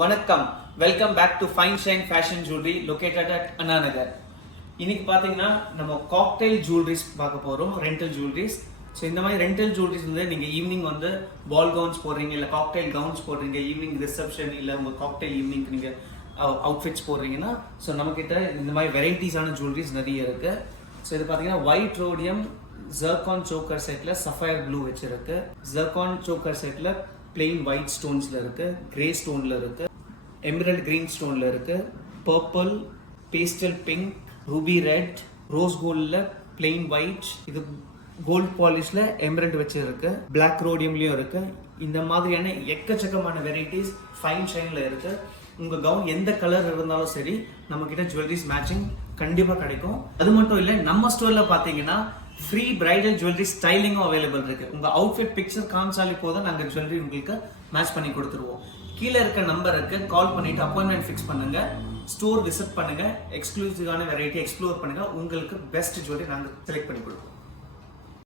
வணக்கம், welcome back to fine shine fashion jewellery located at Anna Nagar. இன்னைக்கு பார்த்தீங்கன்னா நம்ம காக்டெயில் ஜுவல்லரிஸ் பார்க்க போகிறோம், ரெண்டல் ஜுவல்லரிஸ். ஸோ இந்த மாதிரி ரெண்டல் ஜுவல்லரிஸ் வந்து நீங்கள் ஈவினிங் வந்து பால் கவுன்ஸ் போடுறீங்க, இல்லை காக்டெயில் கவுன்ஸ் போடுறீங்க, ஈவினிங் ரிசப்ஷன் இல்லை உங்கள் காக்டெயில் ஈவினிங்க்கு நீங்கள் அவுட்ஃபிட்ஸ் போடுறீங்கன்னா ஸோ நம்மக்கிட்ட இந்த மாதிரி வெரைட்டிஸான ஜுவல்லரிஸ் நிறைய இருக்குது. ஸோ இது பார்த்தீங்கன்னா ஒயிட் ரோடியம் ஜர்கான் சோக்கர் செட்டில் சஃபயர் ப்ளூ வச்சிருக்கு. ஜர்கான் சோக்கர் செட்டில் பிளெயின் ஒயிட் ஸ்டோன்ஸில் இருக்குது, கிரே ஸ்டோனில் இருக்குது, எமரல்ட் கிரீன் ஸ்டோனில் இருக்குது, purple, pastel pink, ruby red, rose கோல்டில் பிளெயின் ஒயிட், இது கோல்ட் பாலிஷில் எமரல்ட் வச்சிருக்கு, பிளாக் ரோடியம்லேயும் இருக்குது. இந்த மாதிரியான எக்கச்சக்கமான வெரைட்டிஸ் ஃபைன் ஷைனில் இருக்குது. உங்கள் கவுன் எந்த கலர் இருந்தாலும் சரி நம்மக்கிட்ட ஜுவல்லரிஸ் மேட்சிங் கண்டிப்பாக கிடைக்கும். அது மட்டும் இல்லை, நம்ம ஸ்டோரில் பார்த்தீங்கன்னா ஃப்ரீ பிரைடல் ஜுவல்லரி ஸ்டைலிங்கும் அவைலபிள் இருக்கு. உங்க அவுட்ஃபிட் பிக்சர் காமிச்சாலே போதும், நாங்கள் ஜுவல்லரி உங்களுக்கு மேட்ச் பண்ணி கொடுத்துருவோம். கீழே இருக்க நம்பருக்கு கால் பண்ணிட்டு அப்பாயின்மெண்ட் ஃபிக்ஸ் பண்ணுங்க, ஸ்டோர் விசிட் பண்ணுங்க, எக்ஸ்க்ளூசிவான வெரைட்டி எக்ஸ்ப்ளோர் பண்ணுங்க. உங்களுக்கு பெஸ்ட் ஜுவல்லரி நாங்கள் செலக்ட் பண்ணி கொடுப்போம்.